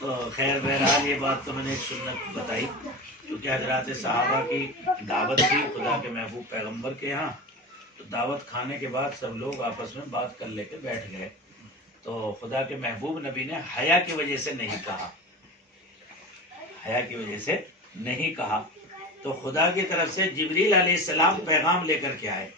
تو خیر بہرحال یہ بات تو میں نے ایک سنت بتائی، کیونکہ حضرات صحابہ کی دعوت تھی خدا کے محبوب پیغمبر کے یہاں، تو دعوت کھانے کے بعد سب لوگ آپس میں بات کر لے کے بیٹھ گئے، تو خدا کے محبوب نبی نے حیا کی وجہ سے نہیں کہا، حیا کی وجہ سے نہیں کہا، تو خدا کی طرف سے جبریل علیہ السلام پیغام لے کر کے آئے،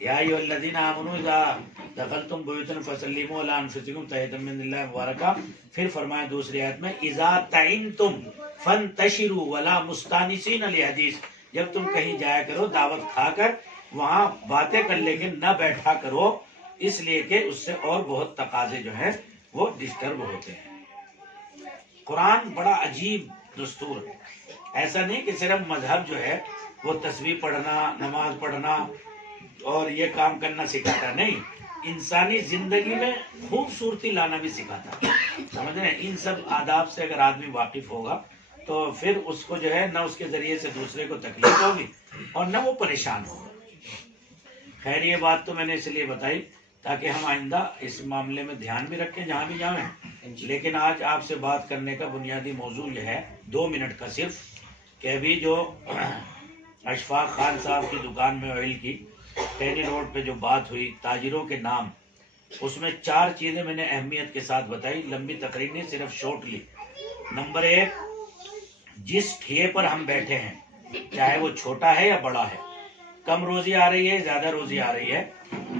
یا ایھا الذین آمنوا اذا دخلتم بیوتا فسلموا علی انفسکم تحیۃ من اللہ مبارکہ، پھر فرمایا دوسری آیت میں اذا طعنتم فانتشروا ولا مستانسین لحدیث، جب تم کہیں جایا کرو دعوت کھا کر وہاں باتیں کر لیکن نہ بیٹھا کرو، اس لیے کہ اس سے اور بہت تقاضے جو ہیں وہ ڈسٹرب ہوتے ہیں۔ قرآن بڑا عجیب دستور ہے، ایسا نہیں کہ صرف مذہب جو ہے وہ تسبیح پڑھنا، نماز پڑھنا اور یہ کام کرنا سکھاتا، نہیں، انسانی زندگی میں خوبصورتی لانا بھی سکھاتا، سمجھ رہے ہیں؟ ان سب آداب سے اگر آدمی واقف ہوگا تو پھر اس کو جو ہے نہ اس کے ذریعے سے دوسرے کو تکلیف ہوگی اور نہ وہ پریشان ہوگا۔ خیر یہ بات تو میں نے اس لیے بتائی تاکہ ہم آئندہ اس معاملے میں دھیان بھی رکھیں جہاں بھی جائیں، لیکن آج آپ سے بات کرنے کا بنیادی موضوع یہ ہے 2 منٹ کا صرف، کہ ابھی جو اشفاق خان صاحب کی دکان میں آئل کی ٹہری روڈ پہ جو بات ہوئی تاجروں کے نام، اس میں 4 چیزیں میں نے اہمیت کے ساتھ بتائی، لمبی تقریر نہیں صرف شارٹ لی۔ نمبر 1، جس ٹھیے پر ہم بیٹھے ہیں چاہے وہ چھوٹا ہے یا بڑا ہے، کم روزی آ رہی ہے زیادہ روزی آ رہی ہے،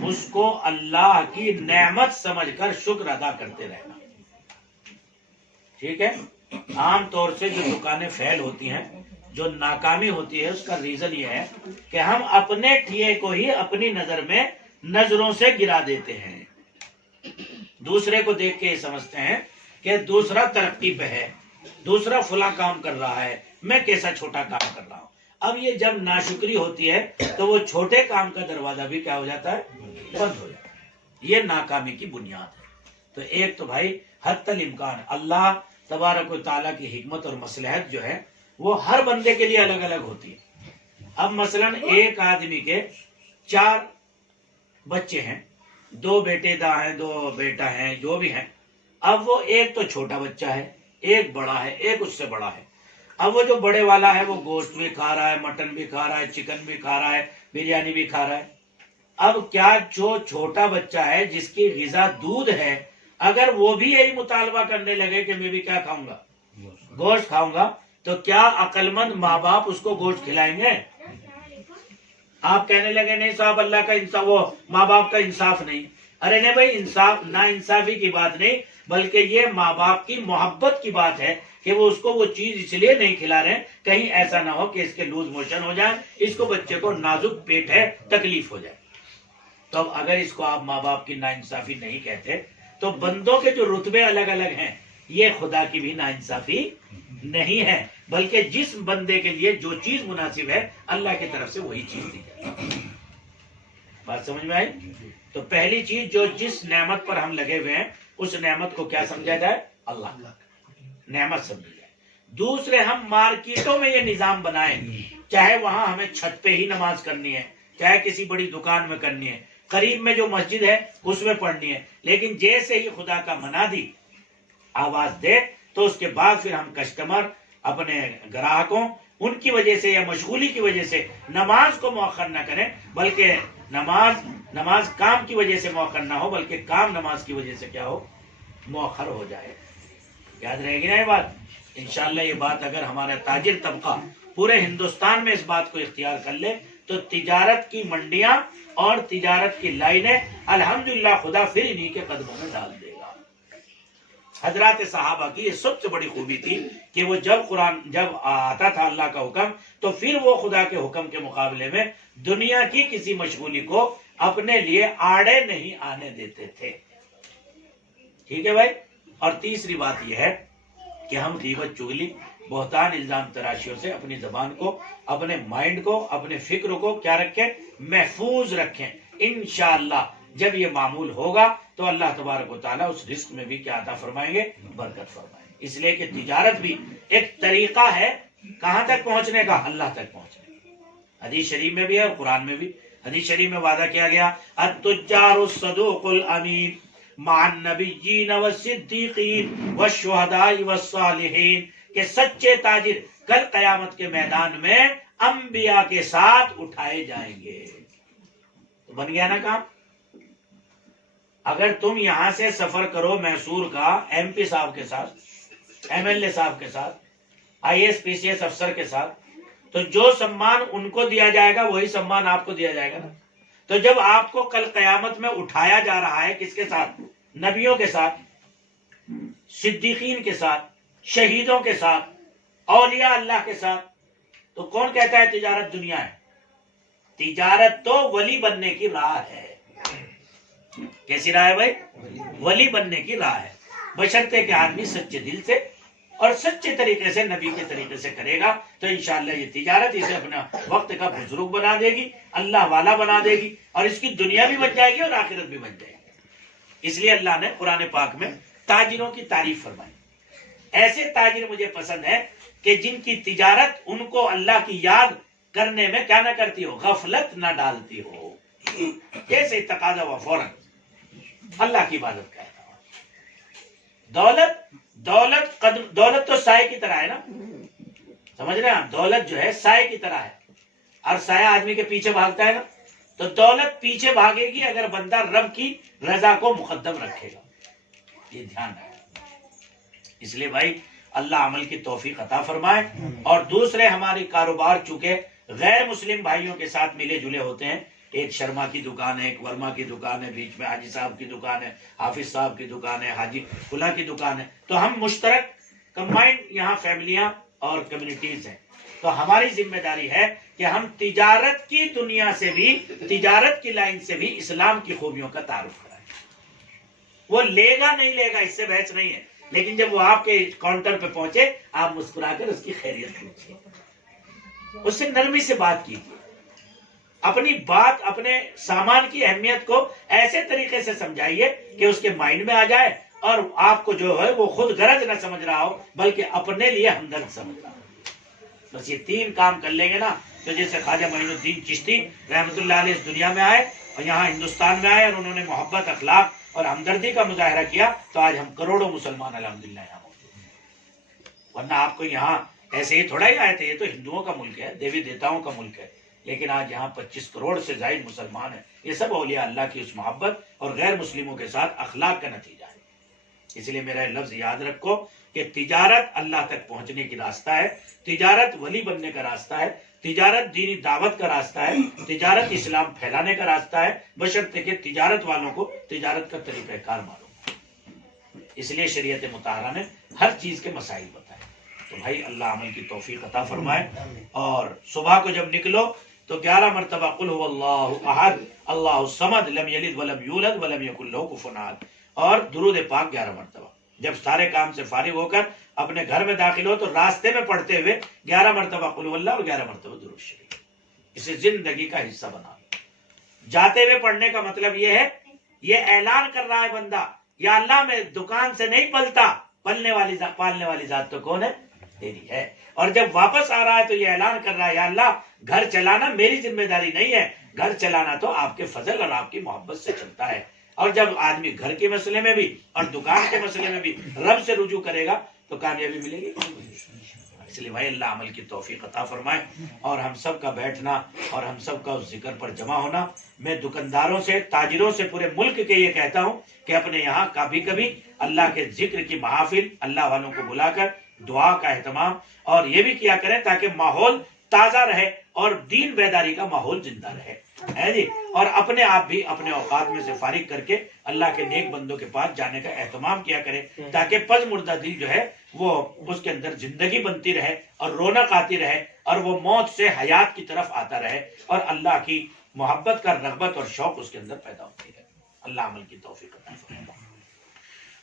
اس کو اللہ کی نعمت سمجھ کر شکر ادا کرتے رہنا، ٹھیک ہے؟ عام طور سے جو دکانیں فیل ہوتی ہیں، جو ناکامی ہوتی ہے، اس کا ریزن یہ ہے کہ ہم اپنے ٹھیے کو ہی اپنی نظر میں نظروں سے گرا دیتے ہیں، دوسرے کو دیکھ کے یہ سمجھتے ہیں کہ دوسرا ترقی پہ ہے، دوسرا فلاں کام کر رہا ہے، میں کیسا چھوٹا کام کر رہا ہوں۔ اب یہ جب ناشکری ہوتی ہے تو وہ چھوٹے کام کا دروازہ بھی کیا ہو جاتا ہے؟ بند ہو جاتا ہے۔ یہ ناکامی کی بنیاد ہے۔ تو ایک تو بھائی حتی الامکان اللہ تبارک و تعالیٰ کی حکمت اور مصلحت جو ہے وہ ہر بندے کے لیے الگ الگ ہوتی ہے۔ اب مثلا ایک آدمی کے 4 بچے ہیں، 2 بیٹے دا ہیں، 2 بیٹا ہیں، جو بھی ہیں، اب وہ ایک تو چھوٹا بچہ ہے، ایک بڑا ہے، ایک اس سے بڑا ہے۔ اب وہ جو بڑے والا ہے وہ گوشت بھی کھا رہا ہے، مٹن بھی کھا رہا ہے، چکن بھی کھا رہا ہے، بریانی بھی کھا رہا ہے۔ اب کیا جو چھوٹا بچہ ہے جس کی غذا دودھ ہے، اگر وہ بھی یہی مطالبہ کرنے لگے کہ میں بھی کیا کھاؤں گا؟ گوشت کھاؤں گا، تو کیا عقل مند ماں باپ اس کو گوشت کھلائیں گے؟ آپ کہنے لگے نہیں صاحب اللہ کا انصاف، وہ ماں باپ کا انصاف نہیں۔ ارے نہیں بھائی، انصاف نا انصافی کی بات نہیں، بلکہ یہ ماں باپ کی محبت کی بات ہے کہ وہ اس کو وہ چیز اس لیے نہیں کھلا رہے کہیں ایسا نہ ہو کہ اس کے لوز موشن ہو جائے، اس کو بچے کو نازک پیٹ ہے تکلیف ہو جائے۔ تو اب اگر اس کو آپ ماں باپ کی ناانصافی نہیں کہتے تو بندوں کے جو رتبے الگ الگ ہیں یہ خدا کی بھی ناانصافی نہیں ہے، بلکہ جس بندے کے لیے جو چیز مناسب ہے اللہ کی طرف سے وہی چیز دی جائے۔ بات سمجھ میں آئی؟ تو پہلی چیز جو جس نعمت پر ہم لگے ہوئے ہیں اس نعمت کو کیا سمجھا جائے؟ اللہ نعمت سمجھی جائے۔ دوسرے ہم مارکیٹوں میں یہ نظام بنائیں، چاہے وہاں ہمیں چھت پہ ہی نماز کرنی ہے، چاہے کسی بڑی دکان میں کرنی ہے، قریب میں جو مسجد ہے اس میں پڑھنی ہے، لیکن جیسے ہی خدا کا منادی آواز دے تو اس کے بعد پھر ہم کسٹمر اپنے گراہکوں ان کی وجہ سے یا مشغولی کی وجہ سے نماز کو مؤخر نہ کریں، بلکہ نماز کام کی وجہ سے مؤخر نہ ہو، بلکہ کام نماز کی وجہ سے کیا ہو؟ مؤخر ہو جائے۔ یاد رہے گی نا یہ بات؟ انشاءاللہ یہ بات اگر ہمارا تاجر طبقہ پورے ہندوستان میں اس بات کو اختیار کر لے تو تجارت کی منڈیاں اور تجارت کی لائنیں الحمدللہ خدا پھر انہی کے قدموں میں ڈال دے گا۔ حضرات صحابہ کی یہ سب سے بڑی خوبی تھی کہ وہ جب آتا تھا اللہ کا حکم تو پھر وہ خدا کے حکم کے مقابلے میں دنیا کی کسی مشغولی کو اپنے لیے آڑے نہیں آنے دیتے تھے۔ ٹھیک ہے بھائی؟ اور تیسری بات یہ ہے کہ ہم غیبت، چغلی، بہتان، الزام تراشیوں سے اپنی زبان کو، اپنے مائنڈ کو، اپنے فکر کو کیا رکھیں؟ محفوظ رکھیں۔ انشاءاللہ جب یہ معمول ہوگا تو اللہ تبارک و تعالیٰ اس رزق میں بھی کیا عطا فرمائیں گے؟ برکت فرمائیں گے۔ اس لیے کہ تجارت بھی ایک طریقہ ہے کہاں تک پہنچنے کا؟ اللہ تک پہنچنے کا۔ حدیث شریف میں بھی ہے اور قرآن میں بھی۔ حدیث شریف میں وعدہ کیا گیا التجار الصدوق الامین، مع النبیین والصدیقین والشہداء والصالحین، کہ سچے تاجر کل قیامت کے میدان میں انبیاء کے ساتھ اٹھائے جائیں گے۔ تو بن گیا نا کام۔ اگر تم یہاں سے سفر کرو میسور کا ایم پی صاحب کے ساتھ، ایم ایل اے صاحب کے ساتھ، I S P C S افسر کے ساتھ، تو جو سمان ان کو دیا جائے گا وہی سمان آپ کو دیا جائے گا نا۔ تو جب آپ کو کل قیامت میں اٹھایا جا رہا ہے کس کے ساتھ؟ نبیوں کے ساتھ، صدیقین کے ساتھ، شہیدوں کے ساتھ، اولیاء اللہ کے ساتھ، تو کون کہتا ہے تجارت دنیا ہے؟ تجارت تو ولی بننے کی راہ ہے۔ کیسی راہ ہے بھائی؟ ولی بننے کی راہ ہے، بشرطے کہ آدمی سچے دل سے اور سچے طریقے سے نبی کے طریقے سے کرے گا تو انشاءاللہ یہ تجارت اسے اپنا وقت کا بزرگ بنا دے گی، اللہ والا بنا دے گی، اور اس کی دنیا بھی بن جائے گی اور آخرت بھی بن جائے گی۔ اس لیے اللہ نے قرآن پاک میں تاجروں کی تعریف فرمائی۔ ایسے تاجر مجھے پسند ہے کہ جن کی تجارت ان کو اللہ کی یاد کرنے میں کیا نہ کرتی ہو، غفلت نہ ڈالتی ہو۔ کیسے تقاضا ہوا فوراً اللہ کی عبادت کرنا۔ دولت تو سائے کی طرح ہے نا، سمجھ رہے ہیں آپ؟ دولت جو ہے سائے کی طرح ہے، اور سایہ آدمی کے پیچھے بھاگتا ہے نا، تو دولت پیچھے بھاگے گی اگر بندہ رب کی رضا کو مقدم رکھے گا۔ یہ دھیان رکھے۔ اس لیے بھائی اللہ عمل کی توفیق عطا فرمائے۔ اور دوسرے ہماری کاروبار چونکہ غیر مسلم بھائیوں کے ساتھ ملے جلے ہوتے ہیں، ایک شرما کی دکان ہے، ایک ورما کی دکان ہے، بیچ میں حاجی صاحب کی دکان ہے، حافظ صاحب کی دکان ہے، حاجی فلاں کی دکان ہے، تو ہم مشترک کمبائنڈ یہاں فیملیاں اور کمیونٹیز ہیں۔ تو ہماری ذمہ داری ہے کہ ہم تجارت کی دنیا سے بھی، تجارت کی لائن سے بھی اسلام کی خوبیوں کا تعارف کرائیں۔ وہ لے گا نہیں لے گا اس سے بحث نہیں ہے، لیکن جب وہ آپ کے کاؤنٹر پہ پہنچے آپ مسکرا کر اس کی خیریت پوچھیے، اس سے نرمی سے بات کیجیے، اپنی بات، اپنے سامان کی اہمیت کو ایسے طریقے سے سمجھائیے کہ اس کے مائنڈ میں آ جائے اور آپ کو جو ہے وہ خود غرض نہ سمجھ رہا ہو بلکہ اپنے لیے ہمدرد سمجھ رہا ہو۔ بس یہ تین کام کر لیں گے نا تو جیسے خواجہ معین الدین چشتی رحمۃ اللہ علیہ اس دنیا میں آئے اور یہاں ہندوستان میں آئے اور انہوں نے محبت، اخلاق اور ہمدردی کا مظاہرہ کیا تو آج ہم کروڑوں مسلمان الحمدللہ یہاں موجود ہیں۔ ورنہ آپ کو یہاں ایسے ہی تھوڑا ہی آئے تھے، یہ تو ہندوؤں کا ملک ہے، دیوی دیوتاؤں کا ملک ہے، لیکن آج یہاں 25 کروڑ سے زائد مسلمان ہیں۔ یہ سب اولیاء اللہ کی اس محبت اور غیر مسلموں کے ساتھ اخلاق کا نتیجہ ہے۔ اس لیے میرا لفظ یاد رکھو کہ تجارت اللہ تک پہنچنے کی راستہ ہے، تجارت ولی بننے کا راستہ ہے، تجارت دینی دعوت کا راستہ ہے، تجارت اسلام پھیلانے کا راستہ ہے، بشرطے کہ تجارت والوں کو تجارت کا طریقہ کار معلوم ہو۔ اس لیے شریعت مطہرہ نے ہر چیز کے مسائل بتائے۔ تو بھائی اللہ عمل کی توفیق عطا فرمائے۔ اور صبح کو جب نکلو تو 11 مرتبہ قل هو اللہ احد اللہ الصمد لم یلد ولم یولد ولم یکن لہ کفوا احد، اور درود پاک 11 مرتبہ۔ جب سارے کام سے فارغ ہو کر اپنے گھر میں داخل ہو تو راستے میں پڑھتے ہوئے 11 مرتبہ قل هو اللہ اور 11 مرتبہ درود شریف، اسے زندگی کا حصہ بنا لو۔ جاتے ہوئے پڑھنے کا مطلب یہ ہے، یہ اعلان کر رہا ہے بندہ، یا اللہ میں دکان سے نہیں پلتا، پالنے والی ذات تو کون ہے؟ تیری ہے۔ اور جب واپس آ رہا ہے تو یہ اعلان کر رہا ہے، یا اللہ گھر چلانا میری ذمہ داری نہیں ہے، گھر چلانا تو آپ کے فضل اور آپ کی محبت سے چلتا ہے۔ اور جب آدمی گھر کے مسئلے میں بھی اور دکان کے مسئلے میں بھی رب سے رجوع کرے گا تو کامیابی ملے گی۔ اس لیے بھائی اللہ عمل کی توفیق عطا فرمائے، اور ہم سب کا بیٹھنا اور ہم سب کا اس ذکر پر جمع ہونا۔ میں دکانداروں سے، تاجروں سے، پورے ملک کے یہ کہتا ہوں کہ اپنے یہاں کبھی کبھی اللہ کے ذکر کی محافل، اللہ والوں کو بلا کر دعا کا اہتمام اور یہ بھی کیا کریں تاکہ ماحول تازہ رہے اور دین بیداری کا ماحول زندہ رہے، ہے جی۔ اور اپنے آپ بھی اپنے اوقات میں سے فارغ کر کے اللہ کے نیک بندوں کے پاس جانے کا اہتمام کیا کرے تاکہ پز مردہ دل جو ہے وہ اس کے اندر زندگی بنتی رہے اور رونق آتی رہے اور وہ موت سے حیات کی طرف آتا رہے اور اللہ کی محبت کا رغبت اور شوق اس کے اندر پیدا ہوتی رہے۔ اللہ عمل کی توفیق عطا فرمائے۔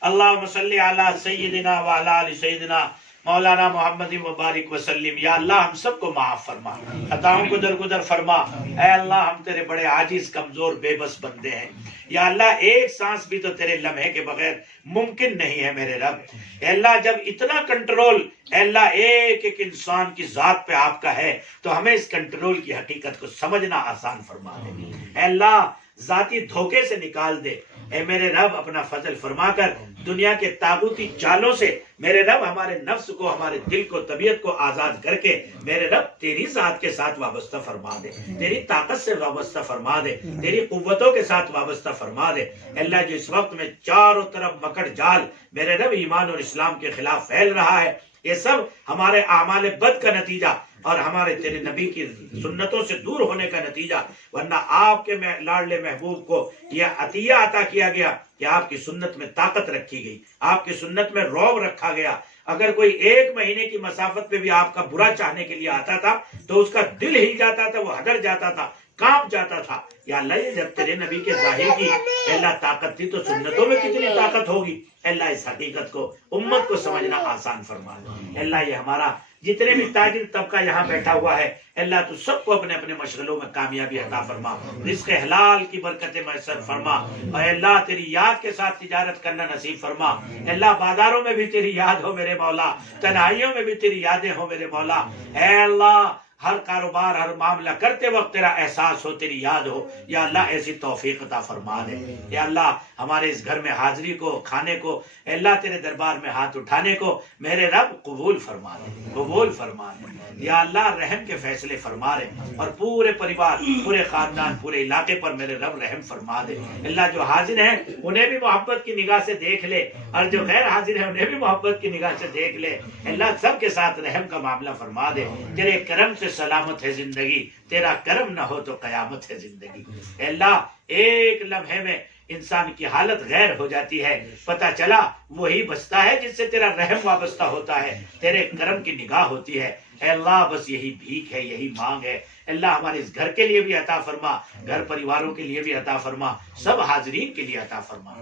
اللہم صلی علی سیدنا وعلی آل سیدنا مولانا محمد مبارک وسلم۔ یا اللہ ہم سب کو معاف فرما، خطاؤں کو درگزر فرما۔ اے اللہ ہم تیرے بڑے عاجز، کمزور، بے بس بندے ہیں۔ یا اللہ ایک سانس بھی تو تیرے لمحے کے بغیر ممکن نہیں ہے میرے رب۔ اے اللہ جب اتنا کنٹرول اے اللہ ایک ایک انسان کی ذات پہ آپ کا ہے تو ہمیں اس کنٹرول کی حقیقت کو سمجھنا آسان فرما دے۔ اے اللہ ذاتی دھوکے سے نکال دے، اے میرے رب اپنا فضل فرما کر دنیا کے طاغوتی چالوں سے میرے رب ہمارے نفس کو، ہمارے دل کو، طبیعت کو آزاد کر کے میرے رب تیری ذات کے ساتھ وابستہ فرما دے، تیری طاقت سے وابستہ فرما دے، تیری قوتوں کے ساتھ وابستہ فرما دے۔ اللہ جو اس وقت میں چاروں طرف مکڑ جال میرے رب ایمان اور اسلام کے خلاف پھیل رہا ہے، یہ سب ہمارے اعمال بد کا نتیجہ اور ہمارے تیرے نبی کی سنتوں سے دور ہونے کا نتیجہ، ورنہ آپ کے لاڈلے محبوب کو یہ عطیہ عطا کیا گیا کہ آپ کی سنت میں طاقت رکھی گئی، آپ کی سنت میں رعب رکھا گیا۔ اگر کوئی 1 مہینے کی مسافت پہ بھی آپ کا برا چاہنے کے لیے آتا تھا تو اس کا دل ہل جاتا تھا، وہ ہدر جاتا تھا، کانپ جاتا تھا۔ یا اللہ یہ جب تیرے نبی کے ظاہر کی اللہ طاقت تھی تو سنتوں میں کتنی طاقت ہوگی۔ اللہ اس حقیقت کو امت کو سمجھنا آسان فرما دے۔ اللہ یہ ہمارا جتنے بھی تاجر طبقہ یہاں بیٹھا ہوا ہے، اللہ تو سب کو اپنے اپنے مشغلوں میں کامیابی عطا فرما، رزق حلال کی برکتیں میسر فرما، اور اللہ تیری یاد کے ساتھ تجارت کرنا نصیب فرما۔ اللہ بازاروں میں بھی تیری یاد ہو میرے مولا، تنہائیوں میں بھی تیری یادیں ہو میرے مولا۔ اے اللہ ہر کاروبار، ہر معاملہ کرتے وقت تیرا احساس ہو، تیری یاد ہو، یا اللہ ایسی توفیق عطا فرما دے۔ یا اللہ ہمارے اس گھر میں حاضری کو، کھانے کو، اے اللہ تیرے دربار میں ہاتھ اٹھانے کو میرے رب قبول فرما دے، قبول فرما دے۔ یا اللہ رحم کے فیصلے فرما دے، اور پورے پریوار، پورے خاندان، پورے علاقے پر میرے رب رحم فرما دے۔ اللہ جو حاضر ہیں انہیں بھی محبت کی نگاہ سے دیکھ لے، اور جو غیر حاضر ہیں انہیں بھی محبت کی نگاہ سے دیکھ لے۔ اللہ سب کے ساتھ رحم کا معاملہ فرما دے۔ تیرے کرم سے سلامت ہے زندگی، تیرا کرم نہ ہو تو قیامت ہے زندگی۔ اے اللہ ایک لمحے میں انسان کی حالت غیر ہو جاتی ہے، پتہ چلا وہی بچتا ہے جس سے تیرا رحم وابستہ ہوتا ہے، تیرے کرم کی نگاہ ہوتی ہے۔ اے اللہ بس یہی بھیک ہے، یہی مانگ ہے۔ اللہ ہمارے اس گھر کے لیے بھی عطا فرما، گھر پریواروں کے لیے بھی عطا فرما، سب حاضرین کے لیے عطا فرما۔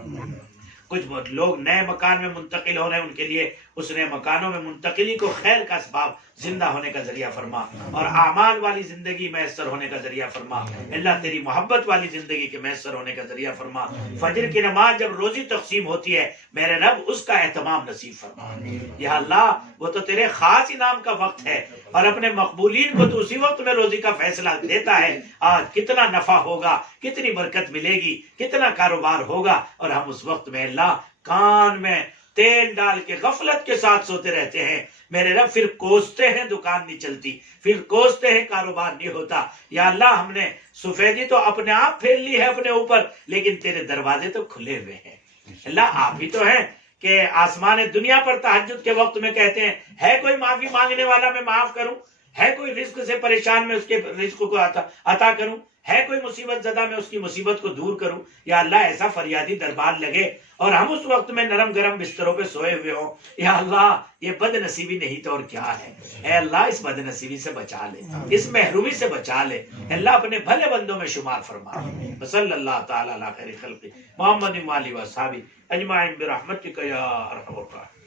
کچھ لوگ نئے مکان میں منتقل ہو رہے ہیں، ان کے لیے اس نئے مکانوں میں منتقلی کو خیر کا اسباب، زندہ ہونے کا ذریعہ فرما، اور اعمال والی زندگی میسر ہونے کا ذریعہ فرما۔ اللہ تیری محبت والی زندگی کے میسر ہونے کا ذریعہ فرما۔ فجر کی نماز جب روزی تقسیم ہوتی ہے میرے رب اس کا اہتمام نصیب فرما۔ یا اللہ وہ تو تیرے خاص انعام کا وقت ہے، اور اپنے مقبولین کو تو اسی وقت میں روزی کا فیصلہ دیتا ہے۔ آج کتنا نفع ہوگا، کتنی برکت ملے گی، کتنا کاروبار ہوگا، اور ہم اس وقت میں اللہ کان میں تیل ڈال کے غفلت کے ساتھ سوتے رہتے ہیں میرے رب، پھر کوستے ہیں دکان نہیں چلتی، پھر کوستے ہیں کاروبار نہیں ہوتا۔ یا اللہ ہم نے سفیدی تو اپنے آپ پھیل لی ہے اپنے اوپر، لیکن تیرے دروازے تو کھلے ہوئے ہیں۔ اللہ آپ ہی تو ہیں کہ آسمان دنیا پر تہجد کے وقت میں کہتے ہیں ہے کوئی معافی مانگنے والا میں معاف کروں، ہے کوئی رزق سے پریشان میں اس کے رزق کو عطا کروں، ہے کوئی مصیبت زدہ میں اس کی مصیبت کو دور کروں۔ یا اللہ ایسا فریادی دربار لگے اور ہم اس وقت میں نرم گرم بستروں پہ سوئے ہوئے ہوں، یا اللہ یہ بد نصیبی نہیں تو اور کیا ہے۔ اے اللہ اس بد نصیبی سے بچا لے، اس محرومی سے بچا لے، اللہ اپنے بھلے بندوں میں شمار فرما۔ صلی اللہ تعالی علی خیر خلق محمد و آلہ و اصحابہ اجمعین برحمتک یا ارحم الراحمین۔